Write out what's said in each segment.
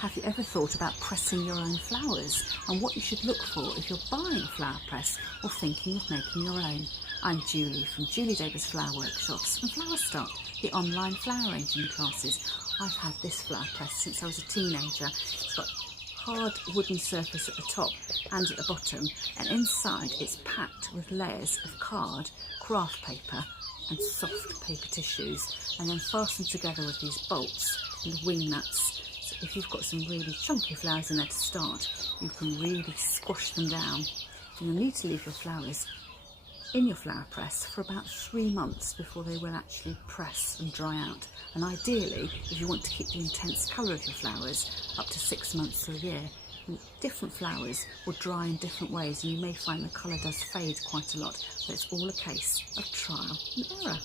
Have you ever thought about pressing your own flowers and what you should look for if you're buying a flower press or thinking of making your own? I'm Julie from Julie Davis Flower Workshops and Flower Start, the online flower arranging classes. I've had this flower press since I was a teenager. It's got hard wooden surface at the top and at the bottom, and inside it's packed with layers of card, craft paper and soft paper tissues, and then fastened together with these bolts and wing nuts. So if you've got some really chunky flowers in there to start, you can really squash them down. You'll need to leave your flowers in your flower press for about 3 months before they will actually press and dry out. And ideally, if you want to keep the intense colour of your flowers, up to 6 months or a year. Different flowers will dry in different ways, and you may find the colour does fade quite a lot, but it's all a case of trial and error.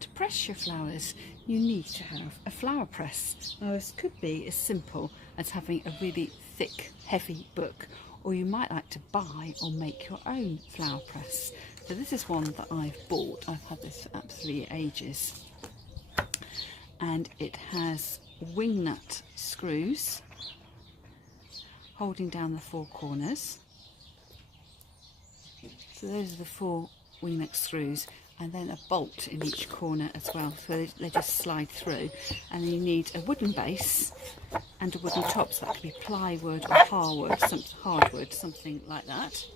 To press your flowers, you need to have a flower press. Now, this could be as simple as having a really thick, heavy book, or you might like to buy or make your own flower press. So this is one that I've bought. I've had this for absolutely ages. And it has wing nut screws holding down the 4 corners. So those are the 4 wing nut screws, and then a bolt in each corner as well, so they just slide through. And then you need a wooden base and a wooden top, so that could be plywood or hardwood, something like that.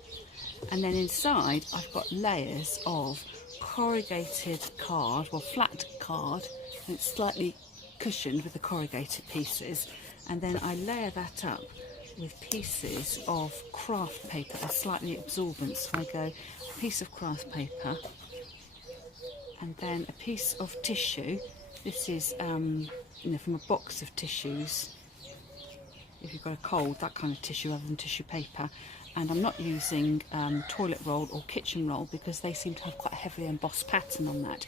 And then inside I've got layers of corrugated card, well, flat card, and it's slightly cushioned with the corrugated pieces, and then I layer that up with pieces of craft paper. They're slightly absorbent, so I go a piece of craft paper and then a piece of tissue. This is from a box of tissues, if you've got a cold, that kind of tissue rather than tissue paper. And I'm not using toilet roll or kitchen roll because they seem to have quite a heavily embossed pattern on that,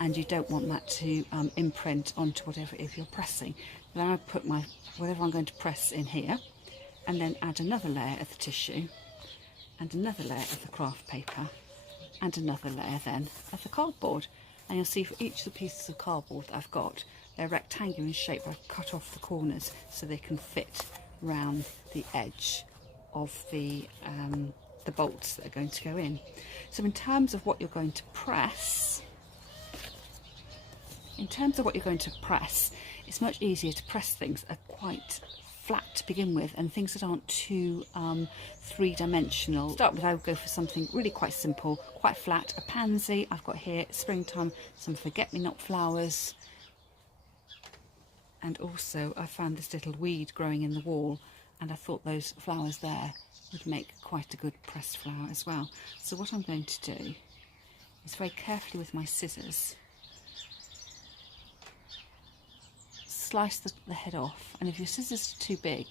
and you don't want that to imprint onto whatever it is you're pressing. Then I put my whatever I'm going to press in here, and then add another layer of the tissue and another layer of the craft paper and another layer then of the cardboard. And you'll see for each of the pieces of cardboard that I've got, they're rectangular in shape. I've cut off the corners so they can fit round the edge of the bolts that are going to go in. So in terms of what you're going to press, it's much easier to press things that are quite flat to begin with, and things that aren't too three-dimensional. To start with, I would go for something really quite simple, quite flat. A pansy, I've got here, springtime, some forget-me-not flowers, and also I found this little weed growing in the wall, and I thought those flowers there would make quite a good pressed flower as well. So what I'm going to do is very carefully with my scissors slice the head off, and if your scissors are too big,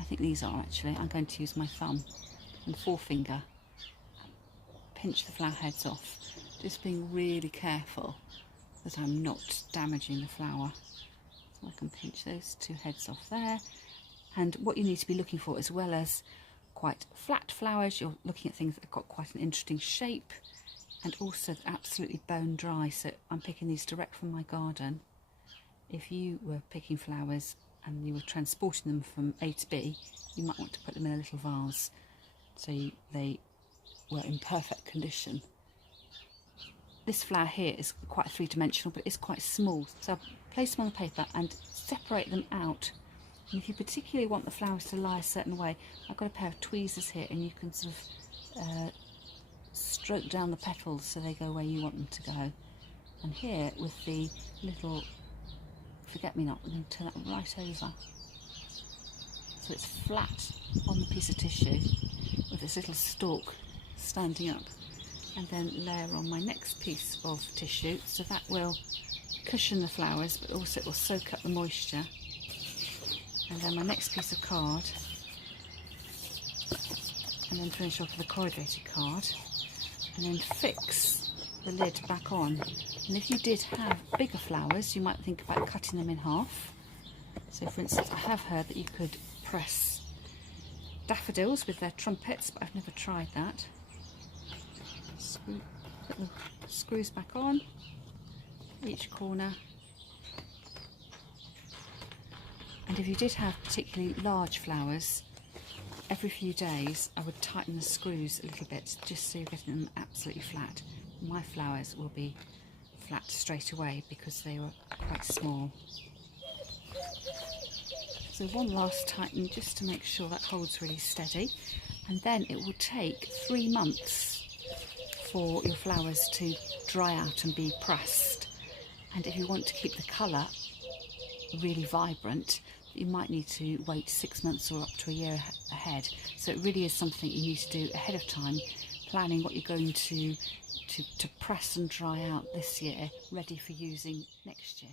I think these are actually, I'm going to use my thumb and forefinger, pinch the flower heads off, just being really careful that I'm not damaging the flower. So I can pinch those 2 heads off there. And what you need to be looking for, as well as quite flat flowers, you're looking at things that have got quite an interesting shape and also absolutely bone dry. So I'm picking these direct from my garden. If you were picking flowers and you were transporting them from A to B, you might want to put them in a little vase so they were in perfect condition. This flower here is quite three-dimensional, but it's quite small. So I'll place them on the paper and separate them out. And if you particularly want the flowers to lie a certain way, I've got a pair of tweezers here, and you can sort of stroke down the petals so they go where you want them to go. And here with the little forget-me-not, I'm going to turn that right over so it's flat on the piece of tissue with this little stalk standing up, and then layer on my next piece of tissue, so that will cushion the flowers but also it will soak up the moisture. And then my next piece of card, and then finish off with a corrugated card, and then fix the lid back on. And if you did have bigger flowers, you might think about cutting them in half. So for instance, I have heard that you could press daffodils with their trumpets, but I've never tried that. Put the screws back on each corner, And if you did have particularly large flowers, every few days I would tighten the screws a little bit just so you're getting them absolutely flat. My flowers will be flat straight away because they were quite small. So one last tighten just to make sure that holds really steady, and then it will take 3 months for your flowers to dry out and be pressed. And if you want to keep the colour really vibrant, you might need to wait 6 months or up to a year ahead. So it really is something you need to do ahead of time, planning what you're going to press and dry out this year, ready for using next year.